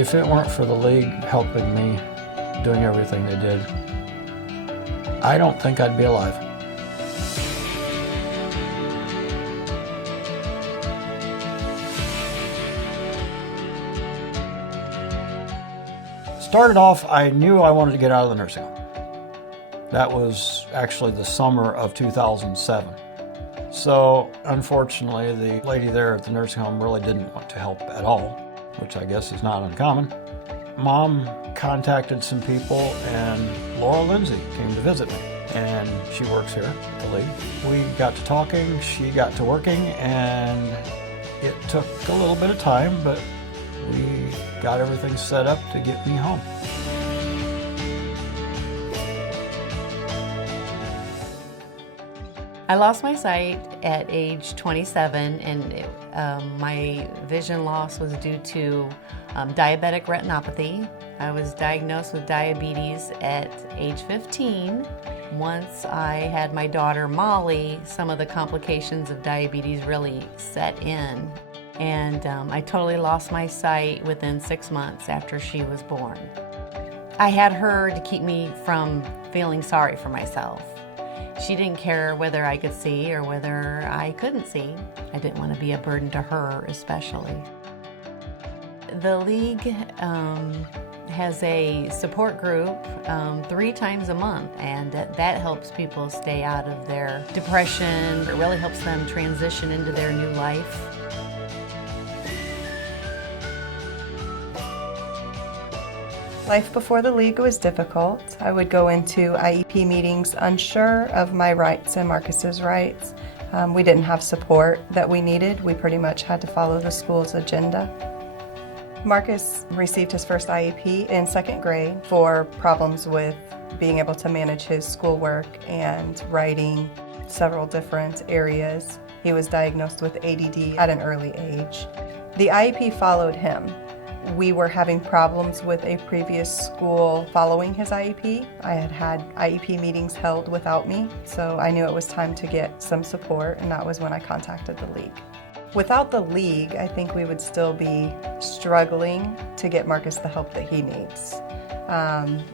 If it weren't for the league helping me, doing everything they did, I don't think I'd be alive. Started off, I knew I wanted to get out of the nursing home. That was actually the summer of 2007. So unfortunately, the lady there at the nursing home really didn't want to help at all, which I guess is not uncommon. Mom contacted some people and Laura Lindsay came to visit me, and she works here at the league. We got to talking, she got to working, and it took a little bit of time, but we got everything set up to get me home. I lost my sight at age 27, and my vision loss was due to diabetic retinopathy. I was diagnosed with diabetes at age 15. Once I had my daughter Molly, some of the complications of diabetes really set in, and I totally lost my sight within 6 months after she was born. I had her to keep me from feeling sorry for myself. She didn't care whether I could see or whether I couldn't see. I didn't want to be a burden to her, especially. The league has a support group 3 times a month, and that helps people stay out of their depression. It really helps them transition into their new life. Life before the league was difficult. I would go into IEP meetings unsure of my rights and Marcus's rights. We didn't have support that we needed. We pretty much had to follow the school's agenda. Marcus received his first IEP in 2nd grade for problems with being able to manage his schoolwork and writing, several different areas. He was diagnosed with ADD at an early age. The IEP followed him. We were having problems with a previous school following his IEP. I had had IEP meetings held without me, so I knew it was time to get some support, and that was when I contacted the league. Without the league, I think we would still be struggling to get Marcus the help that he needs.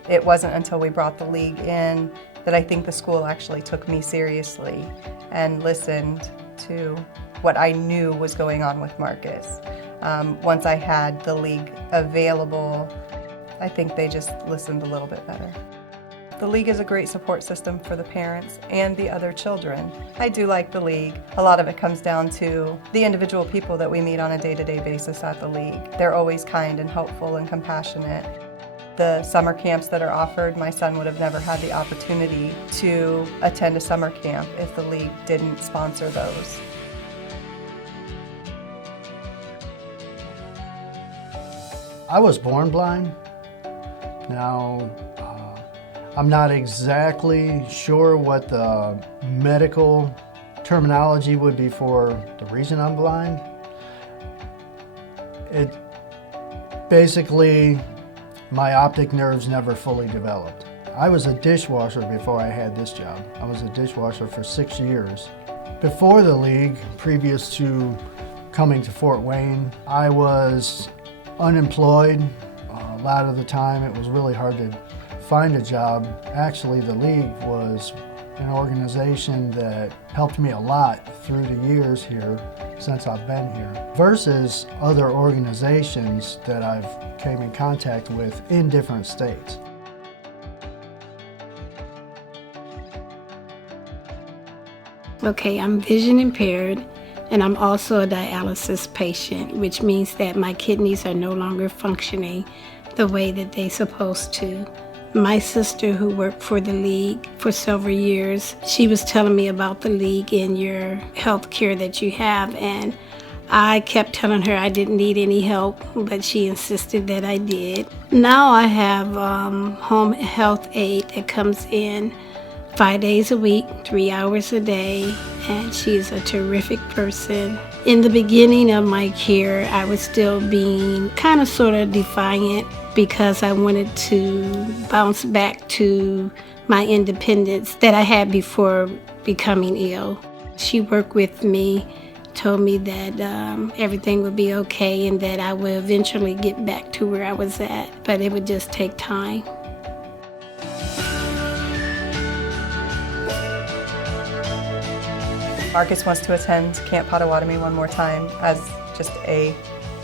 It wasn't until we brought the league in that I think the school actually took me seriously and listened to what I knew was going on with Marcus. Once I had the league available, I think they just listened a little bit better. The league is a great support system for the parents and the other children. I do like the league. A lot of it comes down to the individual people that we meet on a day-to-day basis at the league. They're always kind and helpful and compassionate. The summer camps that are offered, my son would have never had the opportunity to attend a summer camp if the league didn't sponsor those. I was born blind. Now, I'm not exactly sure what the medical terminology would be for the reason I'm blind. It basically, my optic nerves never fully developed. I was a dishwasher before I had this job. I was a dishwasher for 6 years. Before the league, previous to coming to Fort Wayne, I was unemployed. A lot of the time it was really hard to find a job. Actually, the league was an organization that helped me a lot through the years here since I've been here, versus other organizations that I've came in contact with in different states. Okay, I'm vision impaired, and I'm also a dialysis patient, which means that my kidneys are no longer functioning the way that they're supposed to. My sister, who worked for the league for several years, she was telling me about the league and your health care that you have, and I kept telling her I didn't need any help, but she insisted that I did. Now I have home health aide that comes in 5 days a week, 3 hours a day, and she's a terrific person. In the beginning of my care, I was still being kind of sort of defiant because I wanted to bounce back to my independence that I had before becoming ill. She worked with me told me that everything would be okay and that I would eventually get back to where I was at, but it would just take time. Marcus wants to attend Camp Potawatomi one more time as just a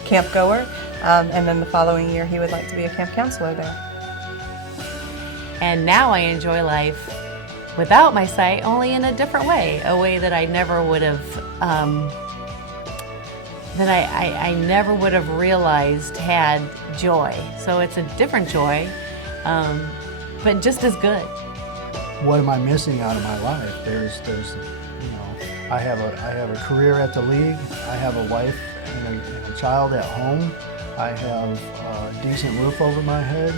camp goer, and then the following year he would like to be a camp counselor there. And now I enjoy life without my sight, only in a different way, a way that I never would have, I never would have realized had joy. So it's a different joy, but just as good. What am I missing out of my life? There's I have a career at the league. I have a wife and a child at home. I have a decent roof over my head.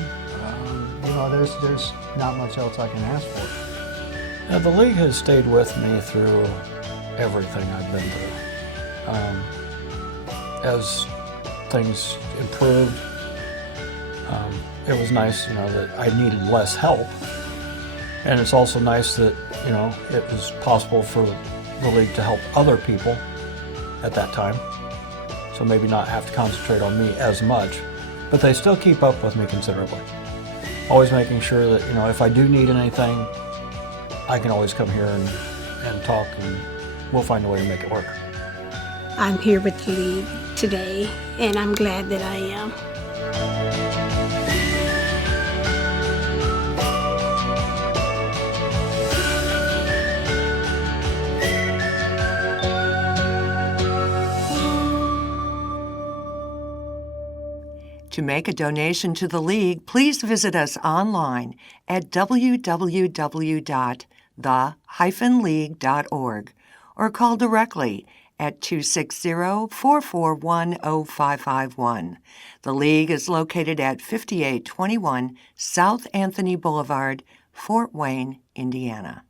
There's not much else I can ask for. Now, the league has stayed with me through everything I've been through. As things improved, it was nice, that I needed less help. And it's also nice that, it was possible for the league to help other people at that time. So maybe not have to concentrate on me as much, but they still keep up with me considerably. Always making sure that, if I do need anything, I can always come here and talk, and we'll find a way to make it work. I'm here with the league today, and I'm glad that I am. To make a donation to the League, please visit us online at www.the-league.org or call directly at 260-441-0551. The League is located at 5821 South Anthony Boulevard, Fort Wayne, Indiana.